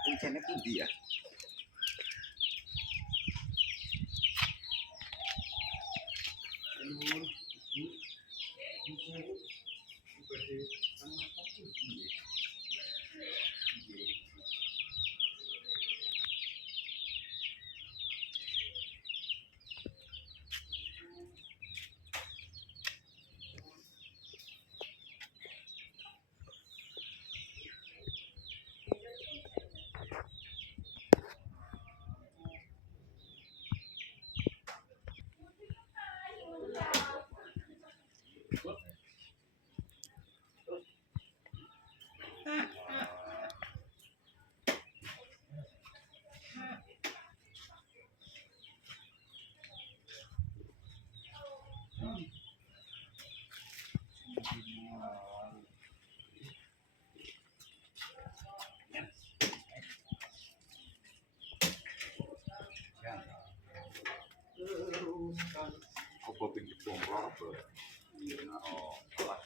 Kuncinya pun dia. Apa pintu bongkar apa? Oh, kelas.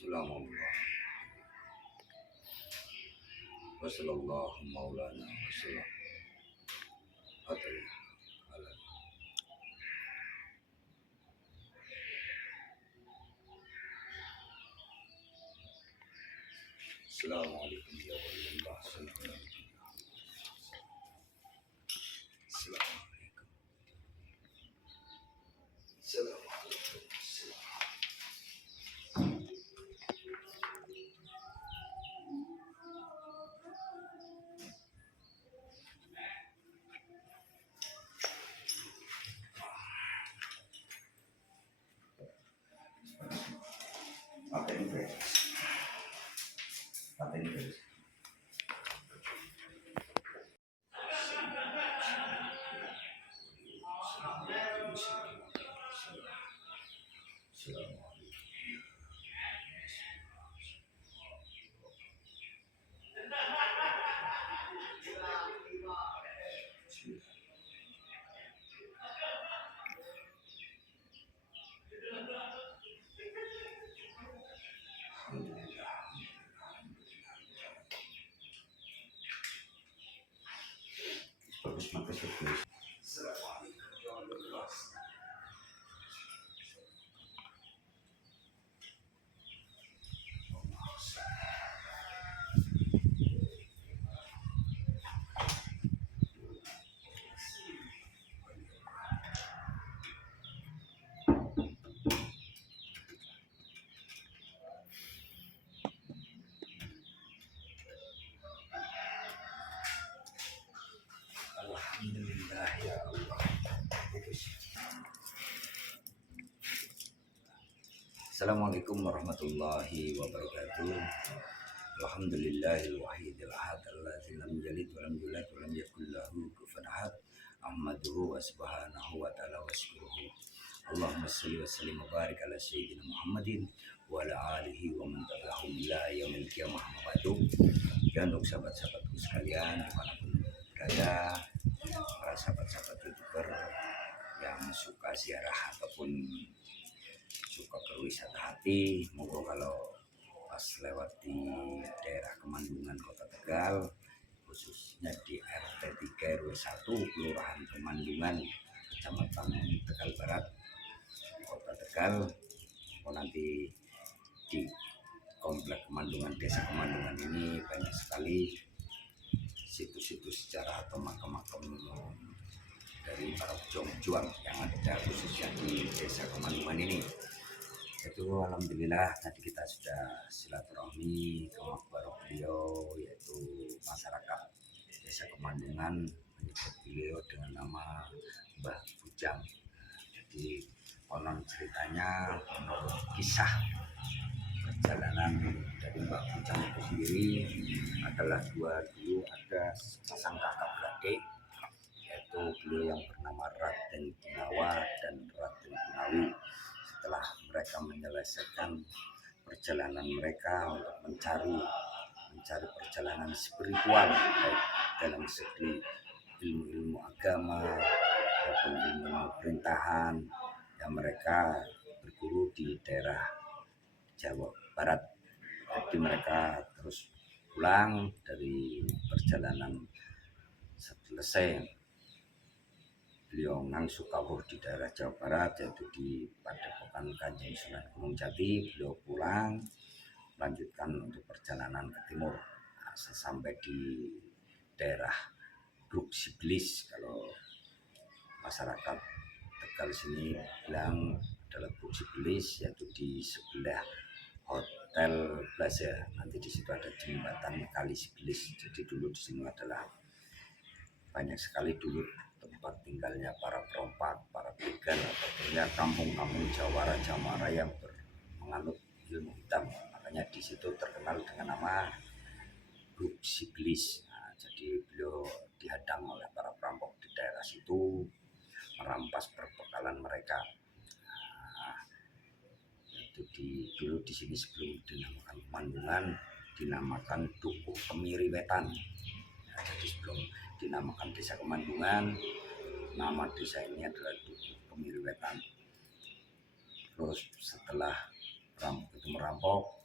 Subhanallah. Wassallallahu maulana wassalam. Assalamualaikum warahmatullahi wabarakatuh. Assalamualaikum. Assalamualaikum. Apa ini? Apa ini? Assalamualaikum warahmatullahi wabarakatuh. Alhamdulillahil wahidil ahad allazi lam yalid wa lam yulad wa lam yakul lahu kufuwan ahad. Ahmaduhu wa subhanahu wa ta'ala wa syukuruhu. Allahumma shalli wa sallim wa barik ala sayyidina Muhammadin wa ala alihi wa man tabi'ahum ila yaumil qiyamah amma ba'du. Dan untuk sahabat-sahabatku sekalian dimanapun berada, para sahabat-sahabat YouTuber yang suka ziarah ataupun suka berwisata hati, monggo kalau pas lewat di daerah Kemandungan Kota Tegal, khususnya di RT 3 RW 1 Kelurahan Kemandungan, Kecamatan Tegal Barat, Kota Tegal. Nanti di Komplek Kemandungan, Desa Kemandungan ini banyak sekali situs-situs sejarah atau makam-makam dari para pejuang yang ada khususnya di Desa Kemandungan ini. Itu alhamdulillah tadi kita sudah silaturahmi ke makbarah beliau, yaitu masyarakat Desa Kemandungan menyebut beliau dengan nama Mbah Bujang. Jadi konon ceritanya menurut kisah perjalanan dari Mbah Bujang itu sendiri adalah dulu ada sepasang kakak beradik, yaitu beliau yang bernama Raden Gunawa dan Raden Gunawi. Setelah mereka menyelesaikan perjalanan mereka untuk mencari perjalanan spiritual, baik dalam segi ilmu-ilmu agama maupun ilmu pemerintahan, yang mereka berguru di daerah Jawa Barat. Jadi mereka terus pulang dari perjalanan selesai beliau ngangsu kawruh di daerah Jawa Barat, yaitu di Padepokan Kanjeng Sunan Gunung Jati. Beliau pulang melanjutkan untuk perjalanan ke timur. Nah, sesampai di daerah Bruk Siblis, kalau masyarakat Tegal sini bilang adalah Bruk Siblis, yaitu di sebelah Hotel Plaza. Nanti di situ ada jembatan Kali Siblis. Jadi dulu di sini adalah banyak sekali dulu tempat tinggalnya para perompak, para begal, ataupun kampung-kampung Jawara yang menganut ilmu hitam. Makanya di situ terkenal dengan nama Bruk Siblis. Nah, jadi beliau dihadang oleh para perampok di daerah situ, merampas perbekalan mereka. Nah, itu dulu di sini sebelum dinamakan Kemandungan, dinamakan Dukuh Kemiri Wetan. Nah, jadi sebelum dinamakan Desa Kemandungan, nama desa ini adalah Dukuh Kemiri Wetan. Terus setelah perampok itu merampok,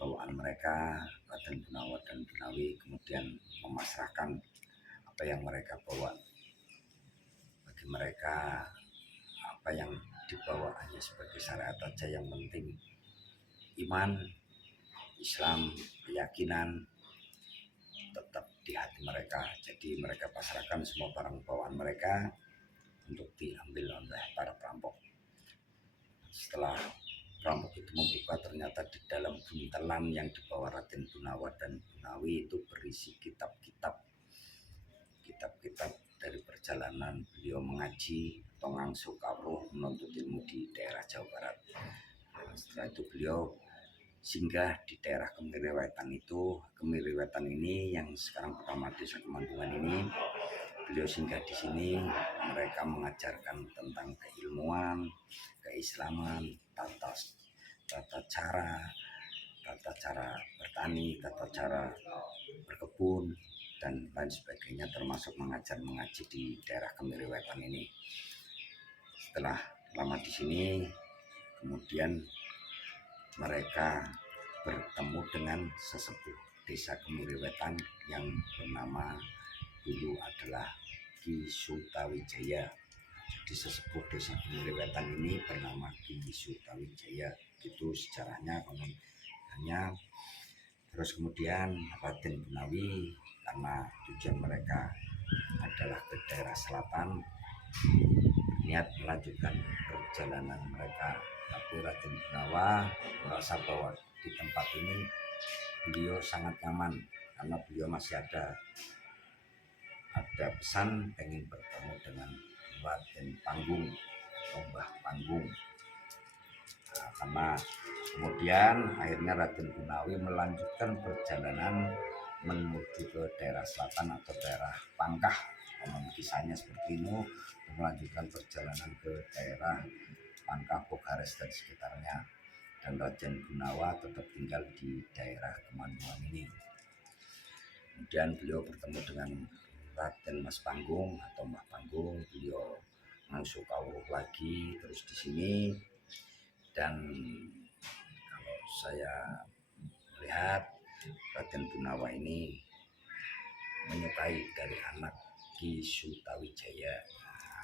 bawaan mereka Raden Gunawa dan Gunawi kemudian memasrahkan apa yang mereka bawa. Bagi mereka apa yang dibawa hanya sebagai syariat saja, yang penting iman, Islam, keyakinan tetap di hati mereka. Jadi mereka pasrahkan semua barang bawaan mereka untuk diambil oleh para perampok. Setelah perampok itu membuka, ternyata di dalam buntelan yang dibawa Raden Gunawa dan Gunawi itu berisi kitab-kitab dari perjalanan beliau mengaji atau ngangsu kawruh menuntut ilmu di daerah Jawa Barat. Setelah itu beliau singgah di daerah Kemiri Wetan itu. Kemiri Wetan ini yang sekarang bernama Desa Kemandungan ini, beliau singgah di sini. Mereka mengajarkan tentang keilmuan, keislaman, tata cara bertani, tata cara berkebun dan lain sebagainya, termasuk mengaji di daerah Kemiri Wetan ini. Setelah lama di sini, kemudian mereka bertemu dengan sesepuh Desa Kemiri Wetan yang bernama dulu adalah Ki Sutawijaya. Jadi sesepuh Desa Kemiri Wetan ini bernama Ki Sutawijaya, itu sejarahnya hanya. Terus kemudian Raden Gunawi, karena tujuan mereka adalah ke daerah selatan, niat melanjutkan perjalanan mereka. Tapi Raden Gunawa merasa bahwa di tempat ini beliau sangat nyaman, karena beliau masih ada pesan ingin bertemu dengan Raden Panggung atau Mbah Panggung. Nah, karena kemudian akhirnya Raden Gunawi melanjutkan perjalanan menuju ke daerah selatan atau daerah Pangkah. Konon kisahnya seperti itu, melanjutkan perjalanan ke daerah Pangkah, Bogares dan sekitarnya, dan Raden Gunawa tetap tinggal di daerah Kemandungan ini. Kemudian beliau bertemu dengan Raden Mas Panggung atau Mbah Panggung, beliau langsung kawruh lagi terus di sini. Dan kalau saya melihat Raden Gunawa ini menyukai dari anak Ki Sutawijaya,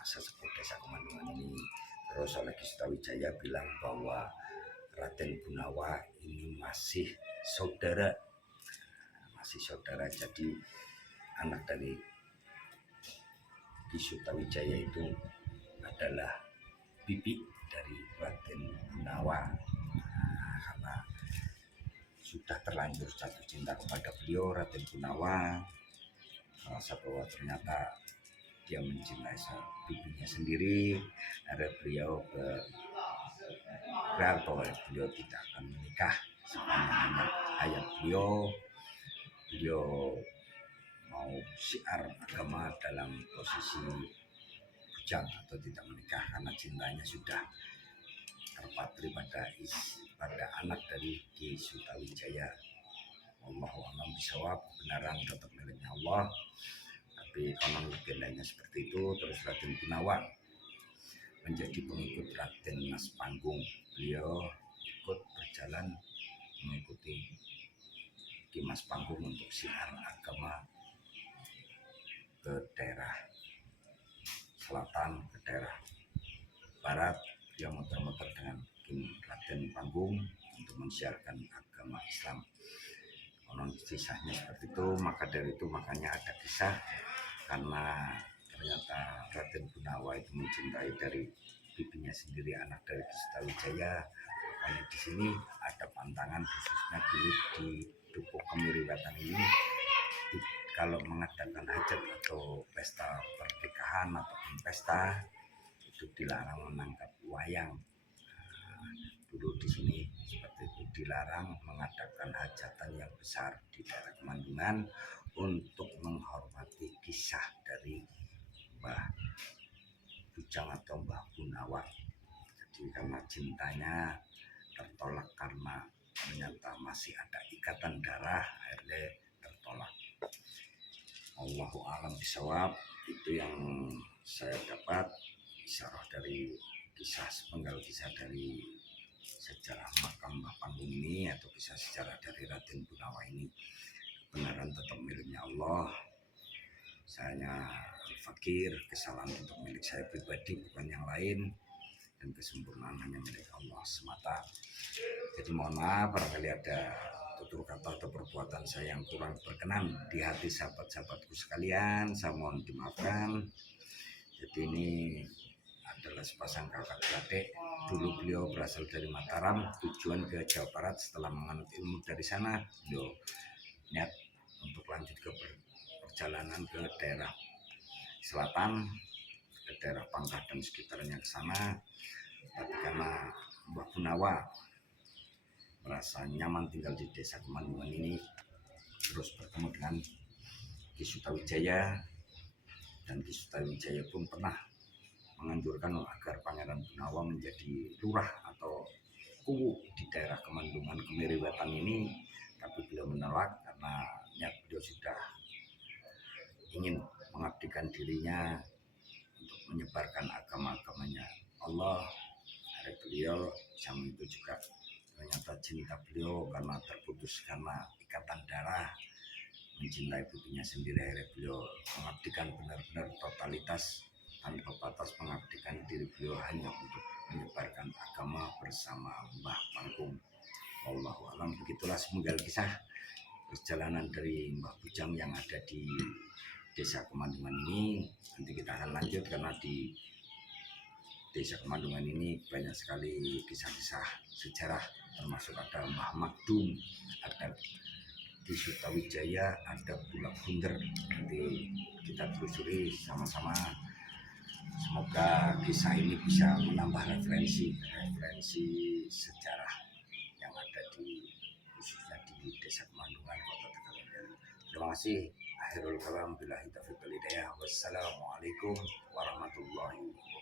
sesepuh desa Kemandungan ini. Terus oleh Ki Sutawijaya bilang bahwa Raden Gunawa ini masih saudara, jadi anak dari Ki Sutawijaya itu adalah bibi dari Raden Gunawa. Karena sudah terlanjur jatuh cinta kepada beliau, Raden Gunawa merasa bahwa ternyata dia mencintai bibinya sendiri. Ada beliau bergerak bahwa beliau tidak akan menikah sepanjang hayat beliau mau syiar agama dalam posisi bujang atau tidak menikah, karena cintanya sudah terpatri pada anak dari Ki Sutawijaya. Wallahu a'lam bishawab, kebenaran tetap miliknya Allah, tapi konon legendanya seperti itu. Terus Raden Gunawa menjadi pengikut Raden Mas Panggung. Beliau ikut berjalan mengikuti Ki Mas Panggung untuk siar agama ke daerah selatan, ke daerah barat. Dia muter-muter dengan Raden Panggung untuk mensiarkan agama Islam. Konon kisahnya seperti itu. Maka dari itu makanya ada kisah, karena ternyata Raden Gunawa itu mencintai dari bibinya sendiri, anak dari Ki Sutawijaya. Makanya di sini ada pantangan, khususnya dulu di Dukuh Kemiriwatan ini, kalau mengadakan hajat atau pesta pernikahan ataupun pesta, itu dilarang menangkap wayang. Dulu di sini seperti itu, dilarang mengadakan hajatan yang besar di daerah Kemandungan untuk menghormati kisah dari Mbah Bujang atau Mbah Gunawa. Jadi karena cintanya tertolak, karena ternyata masih ada ikatan darah, akhirnya tertolak. Allahu a'lam bishawab. Itu yang saya dapat isyarah dari sepenggal kisah dari sejarah makam Mbah Panggung ini, atau kisah sejarah dari Raden Gunawa ini. Kebenaran tetap miliknya Allah. Saya fakir, kesalahan untuk milik saya pribadi, bukan yang lain, dan kesempurnaan hanya milik Allah semata. Jadi mohon maaf barangkali ada tutur kata atau perbuatan saya yang kurang berkenan di hati sahabat-sahabatku sekalian, saya mohon dimaafkan. Jadi ini adalah sepasang kakak beradik. Dulu beliau berasal dari Mataram, tujuan ke Jawa Barat. Setelah menganut ilmu dari sana, beliau niat untuk lanjut ke perjalanan ke daerah selatan, ke daerah Pangkah dan sekitarnya ke sana. Tapi karena Mbah Gunawa merasa nyaman tinggal di desa Kemandungan ini, terus bertemu dengan Ki Sutawijaya, dan Ki Sutawijaya pun pernah menganjurkan agar Pangeran Gunawa menjadi lurah atau kuwu di daerah Kemandungan Kemiriwatan ini, tapi beliau menolak karena niat beliau sudah ingin mengabdikan dirinya untuk menyebarkan agama-agamanya Allah. Dari beliau zaman itu juga ternyata cinta beliau karena terputus karena ikatan darah, mencintai bibinya sendiri, akhirnya beliau mengabdikan benar-benar totalitas tanpa batas, mengabdikan diri beliau hanya untuk menyebarkan agama bersama Mbah Panggung. Wallahu a'lam. Begitulah sepenggal kisah perjalanan dari Mbah Bujang yang ada di desa Kemandungan ini. Nanti kita akan lanjut, karena di desa Kemandungan ini banyak sekali kisah-kisah sejarah, termasuk ada Mbah Magdum, ada Ki Sutawijaya, ada Bulak Bunder. Nanti kita telusuri sama-sama Semoga kisah ini bisa menambah referensi sejarah yang ada di khususnya di Desa Kemandungan, Kota Tegalwaru. Terima kasih. Akhirul kalam billahi taufiq wal hidayah. Wassalamualaikum warahmatullahi wabarakatuh.